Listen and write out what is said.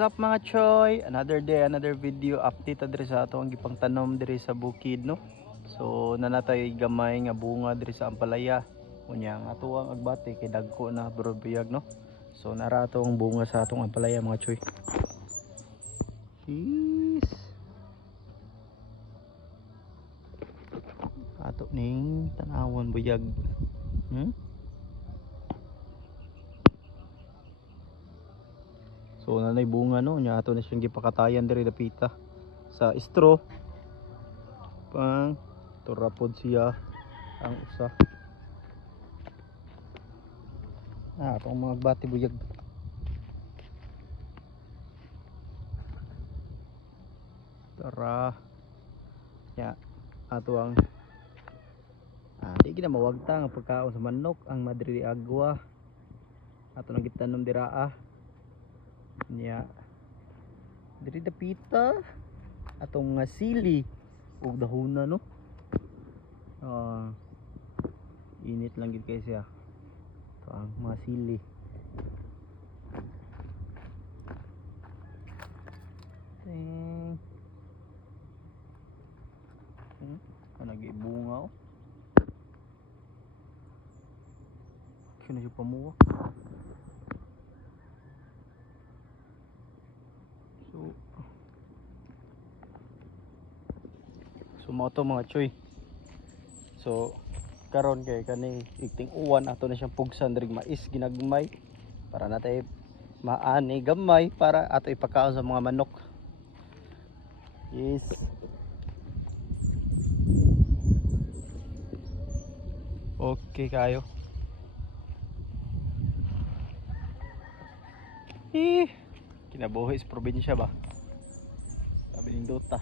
What's up mga choy? Another day, another video update diri sa ato ang gipang tanom diri sa bukid no. So nanatay gamay nga bunga diri sa ampalaya. Unya nga ato ang agbate kay dagko na burobiyag no. So nara ato ang bunga sa atong ampalaya mga choy. Peace. Ato ning tanawon buyag. So nanay bunga no, nya ato na siyang gipakatayan diri dapita sa straw. Pang turapod siya ang usa. Atong mga bati buyag. Tara. Ya, ato ang di gina mawagta nga pagkaon sa manok ang madri agwa. Ato nang gitanom diraa. Nya diri dapita atong nga sili ug dahuna no. Init lang gid kay siya. Ito ang mga sili. Nag-ibunga oh. Kaya siya pamuwa. So mo to mga choy. So karon kay kani igting uwan ato na siyang pugsan diri mais ginagmay para natay maani gamay para ato ipakaon sa mga manok. Yes. Okay kayo. Kinabuhi sa probinsya ba? Sabi ng Dota.